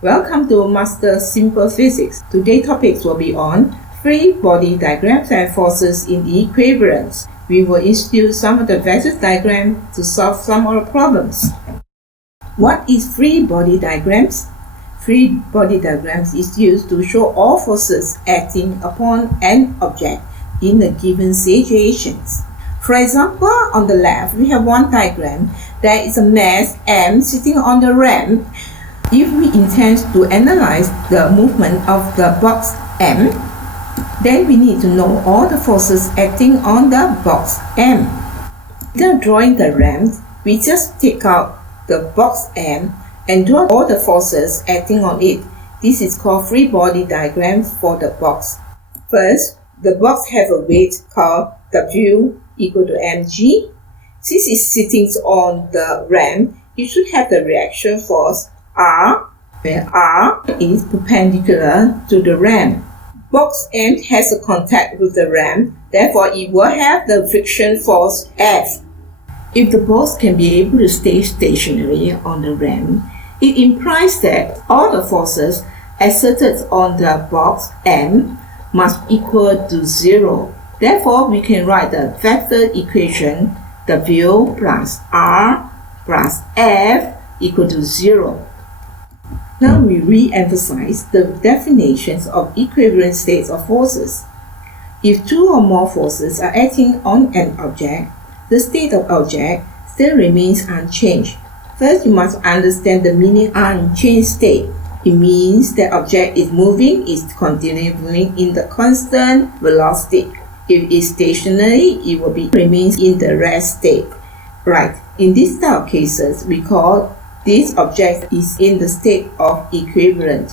Welcome to Master Simple Physics. Today's topics will be on free body diagrams and forces in equilibrium. We will introduce some of the vector diagrams to solve some of the problems. What is free body diagrams? Free body diagrams is used to show all forces acting upon an object in a given situation. For example, on the left, we have one diagram. There is a mass M sitting on the ramp. If we intend to analyze the movement of the box M, then we need to know all the forces acting on the box M. After drawing the ramp, we just take out the box M and draw all the forces acting on it. This is called free body diagram for the box. First, the box has a weight called W equal to mg. Since it's sitting on the ramp, it should have the reaction force R, where R is perpendicular to the ramp. Box M has a contact with the ramp, therefore it will have the friction force F. If the box can be able to stay stationary on the ramp, it implies that all the forces exerted on the box M must equal to 0. Therefore, we can write the vector equation W plus R plus F equal to 0. Now we re-emphasize the definitions of equivalent states of forces. If two or more forces are acting on an object, the state of object still remains unchanged. First, you must understand the meaning of unchanged state. It means the object is moving, is continually moving in the constant velocity. If it is stationary, it will remains in the rest state. Right, in this type of cases, we call this object is in the state of equilibrium.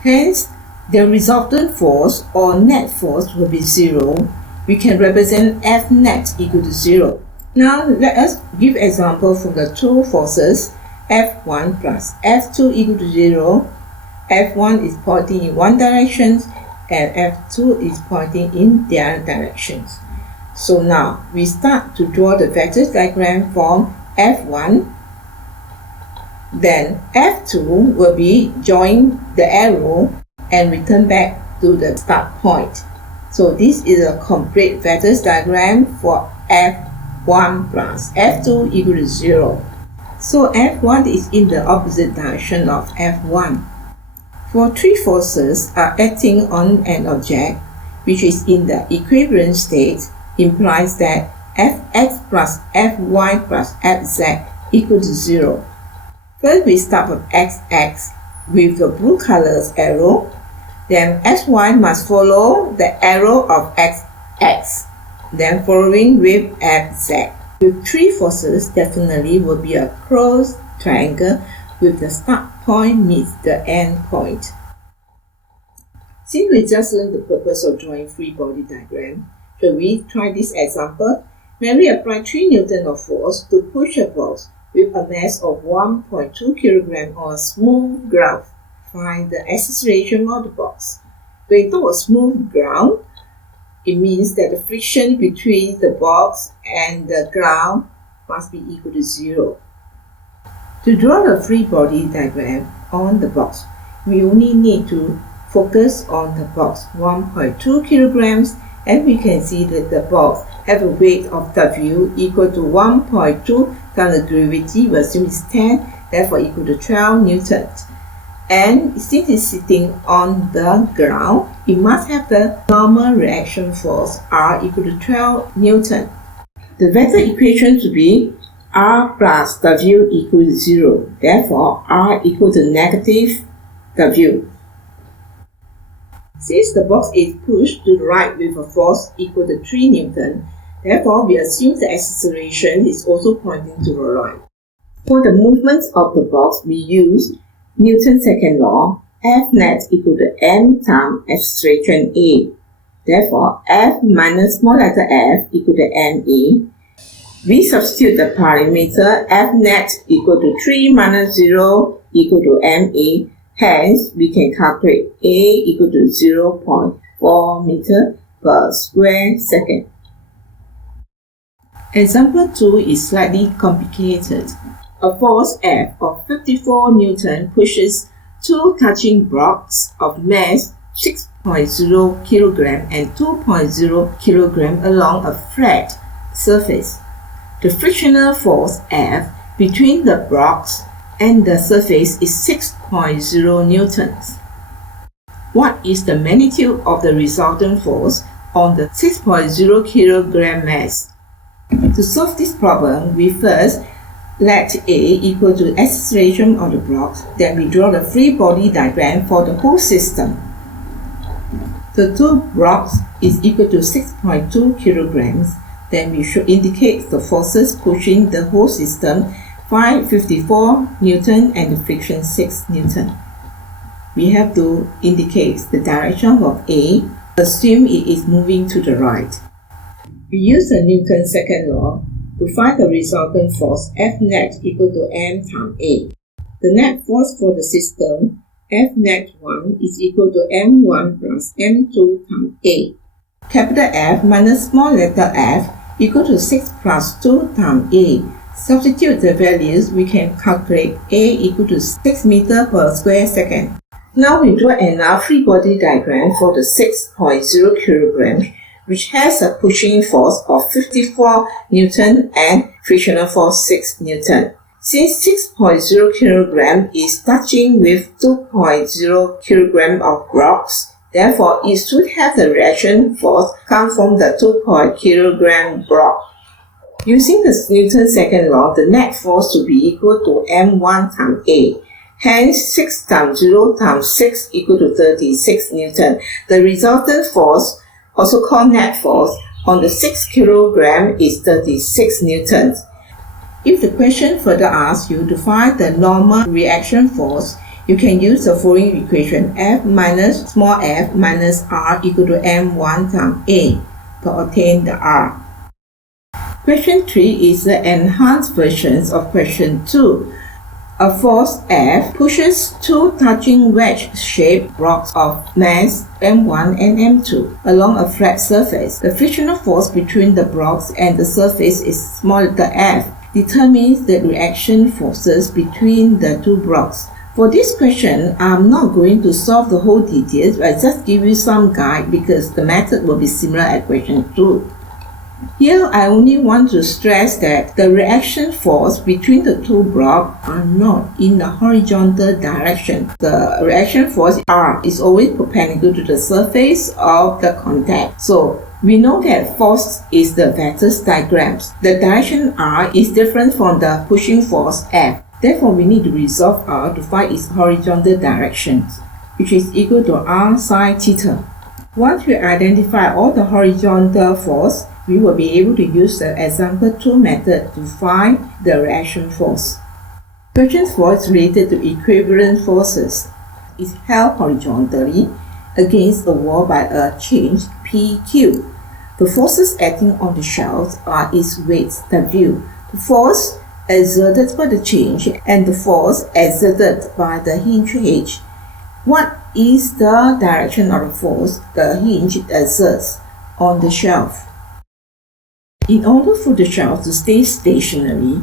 Hence, the resultant force or net force will be 0. We can represent F net equal to 0. Now, let us give example from the two forces F1 plus F2 equal to 0. F1 is pointing in one direction and F2 is pointing in the other direction. So now, we start to draw the vector diagram from F1. Then F2 will be join the arrow and return back to the start point. So this is a complete vector diagram for F1 plus F2 equal to 0. So F1 is in the opposite direction of F1. For three forces are acting on an object which is in the equilibrium state, implies that Fx plus Fy plus Fz equal to 0. First, we start with xx with the blue color's arrow. Then xy must follow the arrow of xx. Then following with fz. With three forces, definitely will be a closed triangle with the start point meets the end point. Since we just learned the purpose of drawing free body diagram, shall we try this example? When we apply 3 Newton of force to push a box with a mass of 1.2 kg on a smooth ground, find the acceleration of the box. When we talk about smooth ground, it means that the friction between the box and the ground must be equal to 0. To draw the free body diagram on the box, we only need to focus on the box 1.2 kg, and we can see that the box have a weight of W equal to 1.2 times the gravity, we assume is 10, therefore equal to 12 newtons. And since it's sitting on the ground, it must have the normal reaction force R equal to 12 newton. The vector equation to be R plus W equal to 0, therefore R equal to negative W. Since the box is pushed to the right with a force equal to 3 newton, therefore we assume the acceleration is also pointing to the right. For the movements of the box, we use Newton's second law, F net equal to m times acceleration A. Therefore, F minus small letter f equal to ma. We substitute the parameter F net equal to 3 minus 0 equal to ma. Hence, we can calculate A equal to 0.4 meter per square second. Example 2 is slightly complicated. A force F of 54 Newton pushes two touching blocks of mass 6.0 kg and 2.0 kg along a flat surface. The frictional force F between the blocks and the surface is 6.0 newtons. What is the magnitude of the resultant force on the 6.0 kg mass? To solve this problem, we first let A equal to acceleration of the blocks, then we draw the free body diagram for the whole system. The two blocks is equal to 6.2 kilograms. Then we should indicate the forces pushing the whole system, 554 Newton and the friction 6 Newton. We have to indicate the direction of A, assume it is moving to the right. We use the Newton's second law to find the resultant force F net equal to m times A. The net force for the system F net 1 is equal to m1 plus m2 times A. Capital F minus small letter f equal to 6 plus 2 times A. Substitute the values, we can calculate A equal to 6 meter per square second. Now we draw another free body diagram for the 6.0 kg, which has a pushing force of 54 Newton and frictional force 6 Newton. Since 6.0 kg is touching with 2.0 kg of blocks, therefore it should have the reaction force come from the 2.0 kg block. Using the Newton's second law, the net force should be equal to m1 times A. Hence, 6 times 0 times 6 equal to 36 Newton. The resultant force, also called net force, on the 6 kg is 36 Newtons. If the question further asks you to find the normal reaction force, you can use the following equation: F minus small f minus r equal to m1 times A to obtain the r. Question 3 is the enhanced version of question 2. A force F pushes two touching wedge-shaped blocks of mass m1 and m2 along a flat surface. The frictional force between the blocks and the surface is small letter f. Determines the reaction forces between the two blocks. For this question, I'm not going to solve the whole details, but I just give you some guide because the method will be similar at question 2. Here, I only want to stress that the reaction force between the two blocks are not in the horizontal direction. The reaction force R is always perpendicular to the surface of the contact. So, we know that force is the vector diagram. The direction R is different from the pushing force F. Therefore, we need to resolve R to find its horizontal direction, which is equal to R sine theta. Once we identify all the horizontal force, we will be able to use the example 2 method to find the reaction force. Question 4 is related to equivalent forces. It is held horizontally against a wall by a change PQ. The forces acting on the shells are its weights W. The force exerted by the change and the force exerted by the hinge H. What is the direction of the force the hinge exerts on the shelf? In order for the shelf to stay stationary,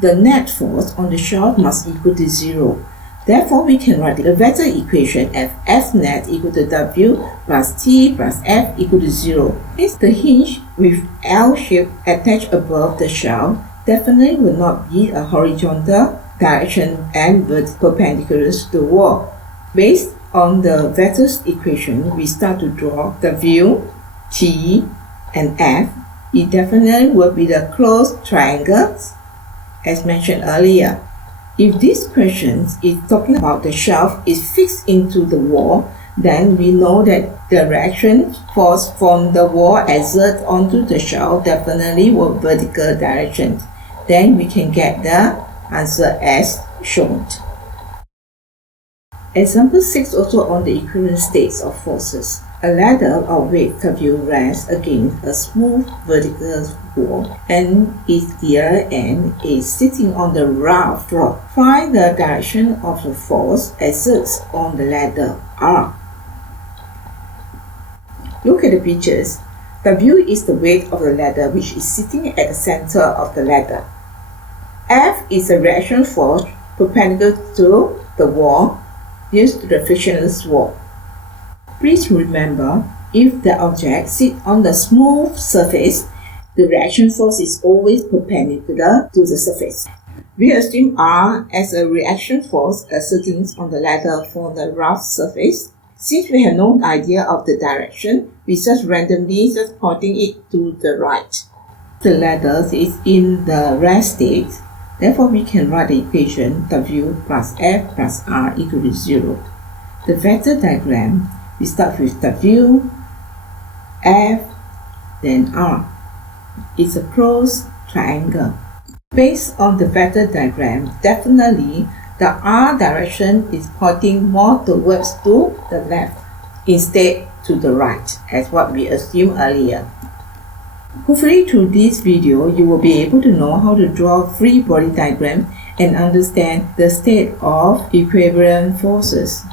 the net force on the shelf must equal to 0. Therefore, we can write the vector equation F net equal to W plus T plus F equal to 0. Hence, the hinge with L shape attached above the shelf definitely will not be a horizontal direction and perpendicular to the wall. Based on the vector equation, we start to draw W, T, and F. It definitely will be the closed triangles as mentioned earlier. If this question is talking about the shelf is fixed into the wall, then we know that the reaction force from the wall exerted onto the shelf definitely will vertical direction. Then we can get the answer as shown. Example 6 also on the equivalent states of forces. A ladder of weight W rests against a smooth vertical wall and its other end is sitting on the rough floor. Find the direction of the force exerted on the ladder R. Look at the pictures. W is the weight of the ladder which is sitting at the center of the ladder. F is the reaction force perpendicular to the wall. due to the frictionless wall. Please remember, if the object sits on the smooth surface, the reaction force is always perpendicular to the surface. We assume R as a reaction force exerting on the ladder for the rough surface. Since we have no idea of the direction, we just randomly pointing it to the right. The ladder is in the rest state, therefore we can write the equation W plus F plus R equal to 0. The vector diagram, we start with W, F, then R. It's a closed triangle. Based on the vector diagram, definitely the R direction is pointing more towards to the left instead to the right, as what we assumed earlier. Hopefully through this video, you will be able to know how to draw free body diagram and understand the state of equilibrium forces.